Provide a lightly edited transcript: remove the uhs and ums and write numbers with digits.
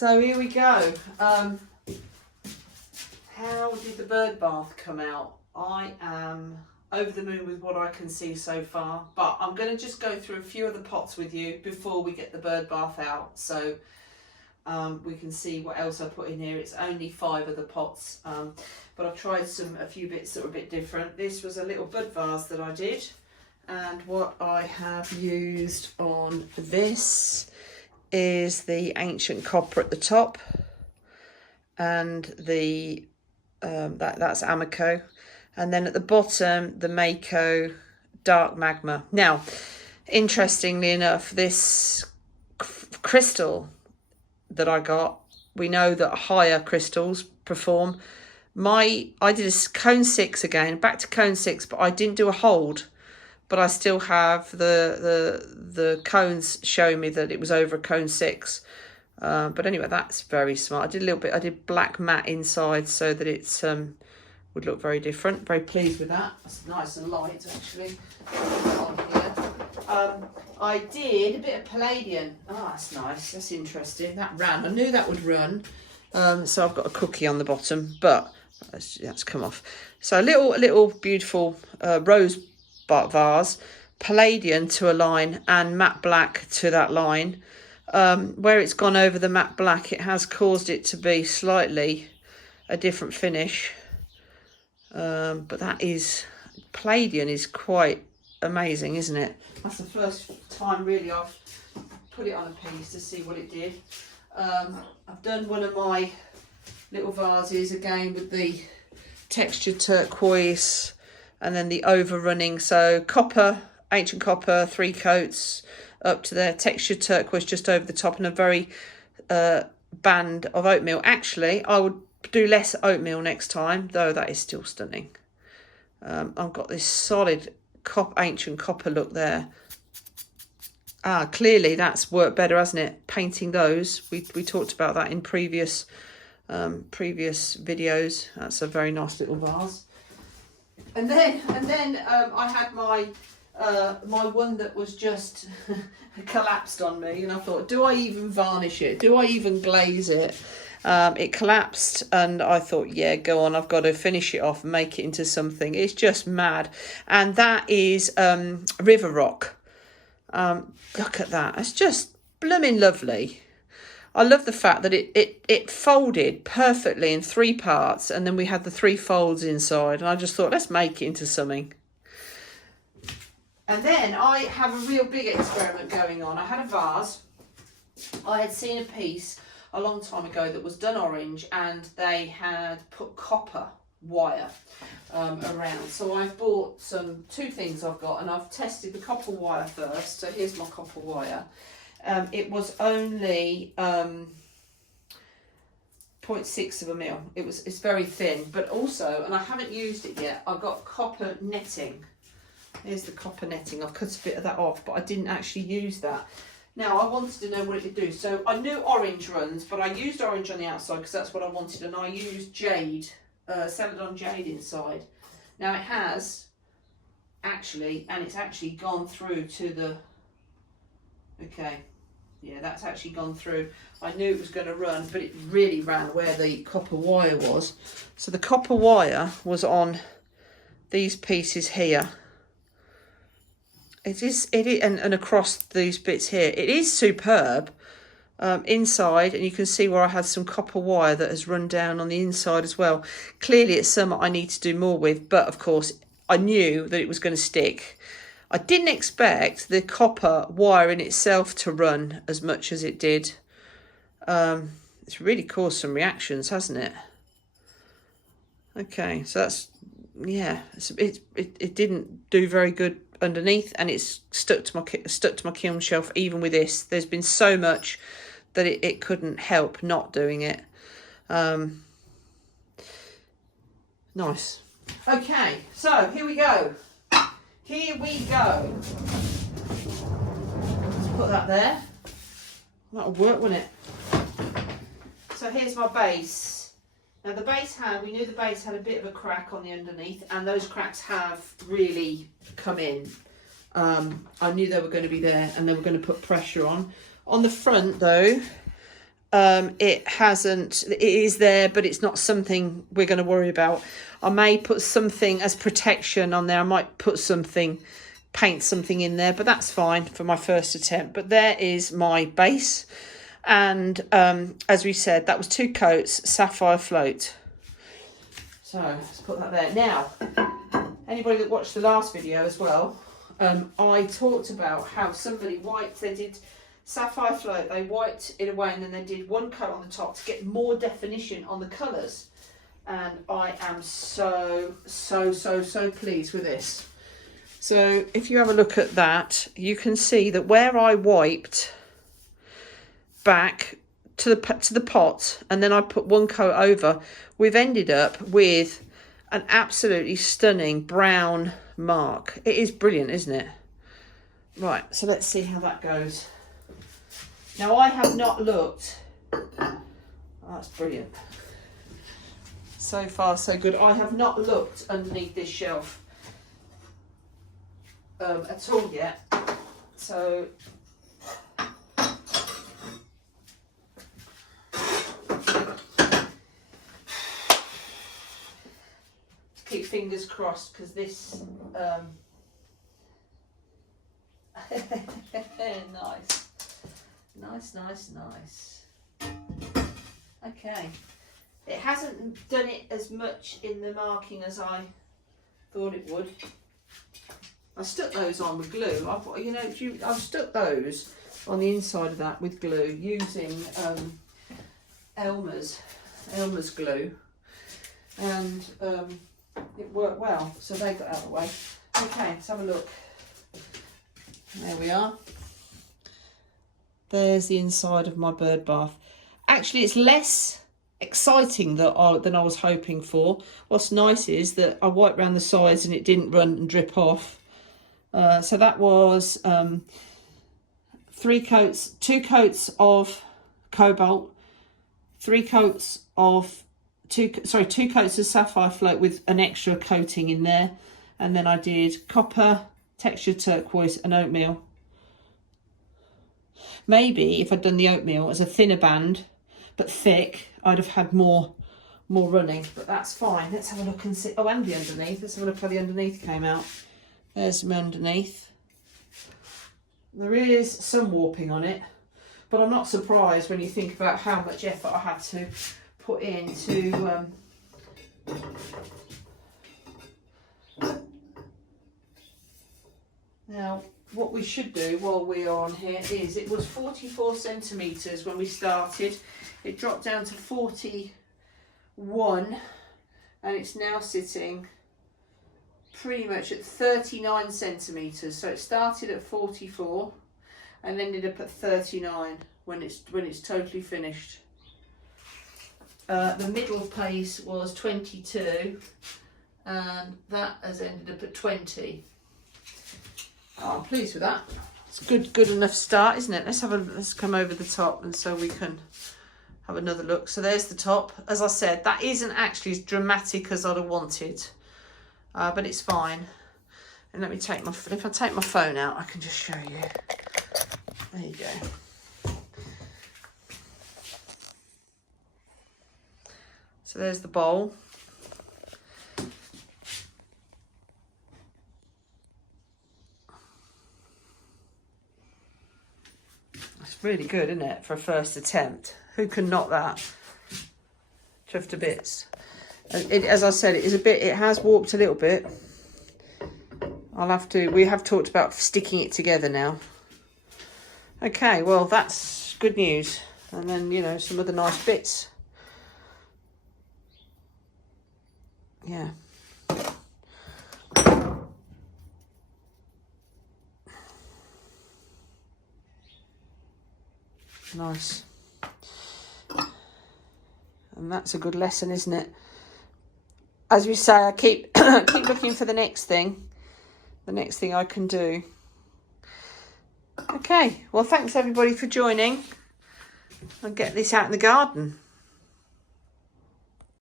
So here we go. How did the bird bath come out? I am over the moon with what I can see so far, but I'm going to just go through a few of the pots with you before we get the bird bath out, so we can see what else I put in here. It's only 5 of the pots, but I've tried a few bits that were a bit different. This was a little bud vase that I did, and what I have used on this is the ancient copper at the top, and the that's Amaco, and then at the bottom the Mayco dark magma. Now, interestingly enough, this crystal that I got, we know that higher crystals perform. I did a cone 6 again, back to cone 6, but I didn't do a hold, but I still have the cones showing me that it was over a cone 6. But anyway, that's very smart. I did a little bit, I did black matte inside so that it's would look very different. Very pleased with that. That's nice and light, actually. On here. I did a bit of palladium. Oh, that's nice. That's interesting. That ran. I knew that would run. So I've got a cookie on the bottom, but that's come off. So a little beautiful rose vase, palladium to a line, and matte black to that line. Where it's gone over the matte black, it has caused it to be slightly a different finish. But that is, palladium is quite amazing, isn't it? That's the first time really I've put it on a piece to see what it did. I've done one of my little vases again with the textured turquoise and then the overrunning, so copper, ancient copper, 3 coats up to there, textured turquoise just over the top, and a very band of oatmeal. Actually, I would do less oatmeal next time, though that is still stunning. I've got this solid ancient copper look there. Clearly that's worked better, hasn't it? Painting those, we talked about that in previous videos. That's a very nice little vase. And then I had my one that was just collapsed on me, and I thought, do I even varnish it? Do I even glaze it? It collapsed, and I thought, yeah, go on, I've got to finish it off and make it into something. It's just mad. And that is river rock. Look at that. It's just blooming lovely. I love the fact that it folded perfectly in 3 parts, and then we had the 3 folds inside, and I just thought, let's make it into something. And then I have a real big experiment going on. I had a vase. I had seen a piece a long time ago that was done orange, and they had put copper wire around. So I've bought 2 things I've got, and I've tested the copper wire first. So here's my copper wire. It was only 0.6 of a mil. It's very thin, but also, and I haven't used it yet, I've got copper netting. Here's the copper netting. I've cut a bit of that off, but I didn't actually use that. Now, I wanted to know what it would do. So I knew orange runs, but I used orange on the outside because that's what I wanted, and I used jade, Celadon jade inside. Now it has actually, and it's actually gone through to the, okay, yeah, that's actually gone through. I knew it was going to run, but it really ran where the copper wire was. So the copper wire was on these pieces here. It is, and across these bits here. It is superb inside, and you can see where I had some copper wire that has run down on the inside as well. Clearly it's something I need to do more with, but of course I knew that it was going to stick. I didn't expect the copper wire in itself to run as much as it did. It's really caused some reactions, hasn't it? Okay, so that's, yeah, it didn't do very good underneath, and it's stuck to my kiln shelf. Even with this, there's been so much that it couldn't help not doing it. Nice. Okay, so here we go. Let's put that there. That'll work, won't it? So here's my base. Now the base we knew the base had a bit of a crack on the underneath, and those cracks have really come in. I knew they were going to be there, and they were going to put pressure on. On the front though, it hasn't, it is there, but it's not something we're going to worry about. I may put something as protection on there. I might put something, paint something in there, but that's fine for my first attempt. But there is my base. And as we said, that was 2 coats sapphire float. So let's put that there. Now, anybody that watched the last video as well, I talked about how somebody wiped, they did sapphire float, they wiped it away and then they did 1 coat on the top to get more definition on the colours. And I am so pleased with this. So if you have a look at that, you can see that where I wiped back to the pot and then I put 1 coat over, we've ended up with an absolutely stunning brown mark. It is brilliant, isn't it? Right, so let's see how that goes. Now I have not looked. Oh, that's brilliant. So far so good. I have not looked underneath this shelf at all yet. So keep fingers crossed, because this nice. Okay, it hasn't done it as much in the marking as I thought it would. I stuck those on with glue. I've stuck those on the inside of that with glue using Elmer's glue, and it worked well, so they got out of the way. Okay, let's have a look. There we are. There's the inside of my bird bath. Actually, it's less exciting than I was hoping for. What's nice is that I wiped around the sides and it didn't run and drip off. So that was 2 coats of cobalt, 2 coats of sapphire float with an extra coating in there, and then I did copper, textured turquoise and oatmeal. Maybe if I'd done the oatmeal as a thinner band but thick, I'd have had more running, but that's fine. Let's have a look and see. Oh, and the underneath. Let's have a look how the underneath came out. There's my underneath. There is some warping on it, but I'm not surprised when you think about how much effort I had to put into now what we should do while we are on here is, it was 44 centimetres when we started, it dropped down to 41 and it's now sitting pretty much at 39 centimetres. So it started at 44 and ended up at 39 when it's totally finished. The middle place was 22 and that has ended up at 20. Oh, I'm pleased with that. It's good enough start, isn't it? Let's come over the top and so we can have another look. So there's the top. As I said, that isn't actually as dramatic as I'd have wanted, but it's fine. And let me take if I take my phone out, I can just show you. There you go. So there's the bowl. It's really good, isn't it, for a first attempt? Who can knock that? Chuffed to bits. As I said, it has warped a little bit. We have talked about sticking it together now. Okay, well, that's good news. And then, some other nice bits. Yeah. Nice. And that's a good lesson, isn't it? As we say, I keep keep looking for the next thing I can do. Okay, well, thanks everybody for joining. I'll get this out in the garden.